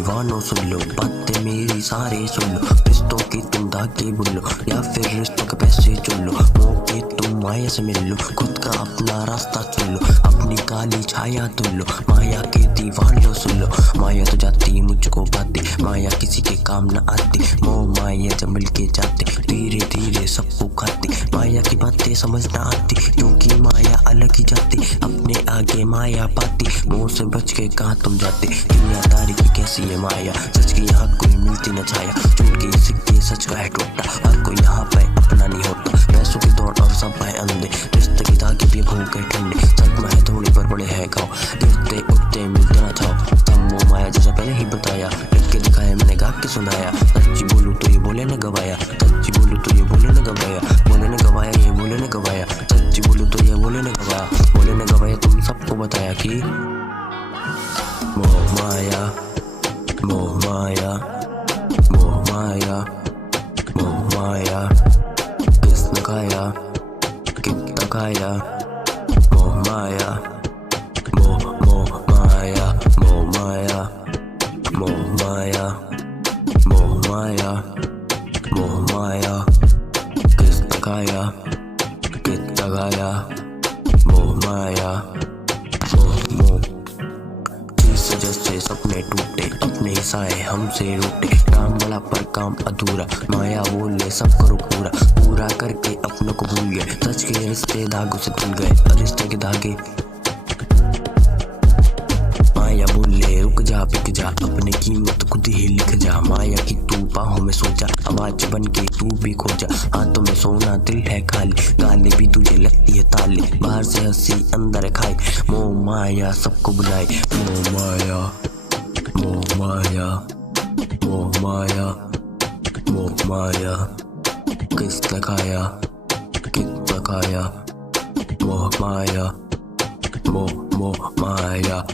दीवानों सुन लो, बातें मेरी सारे सुन लो। रिश्तों की तुम धागे बुन लो या फिर रिश्तों के पैसे चुन लो। मौके तुम माया से मिल लो, खुद का अपना रास्ता चुन लो। अपनी काली छाया तुन लो, माया के दीवानों सुन लो। माया तो जाती मुझको पाती, माया किसी के काम न आती। मोह माया जब मिल के जाते, धीरे धीरे सबको खाती। माया की बातें समझ न आती, क्योंकि माया अलग ही जाती। अपने आगे माया पाती, मोह से बच के कहाँ तुम जाते। दुनिया तारी की कैसी है माया, सच की यहाँ कोई मिलती न छाया। झूठ के सिक्के सच का है टूटा, हर कोई यहाँ पे अपना नहीं होता। पैसों की दौड़ और सब है अंधे, रिश्ते की धागे भी भूख के ठंडे। सदमा है थोड़ी पर बड़े है गाँव, गिरते उठते मिलते ना चाहो। तब वो माया जैसा पहले ही बताया, लिख के दिखाया मैंने गा के सुनाया। सच्ची बोलूं तो ये बोले न गवाया, सच्ची बोलूं तो ये बोले न गवाया। बोले न गवाया ये बोले न गवाया, सच्ची बोलूं तो ये बोले न गवाया। बोले न गवाया तुम सबको बताया कि मोह माया, मोह माया, मोह माया, मोह माया। किसने खाया, कितना खाया। मोह माया, मोह मोह माया, मोह माया, मोह माया, मोह माया, मोह माया। किसने खाया, कितना खाया। मोह माया, मोह मोह। जिस जैसे सपने टूटे, अपने ही साए हमसे रूठे। काम वाला पर काम अधूरा, माया बोले सब करो पूरा। पूरा करके अपनों को भूल गए, सच के रिश्ते धागों से खुल गए। रिश्ते के धागे माया बोले रुक जा बिक जा, अपनी कीमत खुद ही लिख जा। माया की तू बाहों में सो जा, आवाज बन के तू भी खो जा। हाथों में सोना दिल है खाली, गाली भी तुझे लगती है ताली। बाहर से हंसी अंदर खाए, मोह माया सबको बुलाए। मोह माया, मोह माया, मोह माया, मोह माया। किसने खाया, कितना खाया। मोह माया, मोह मोह माया।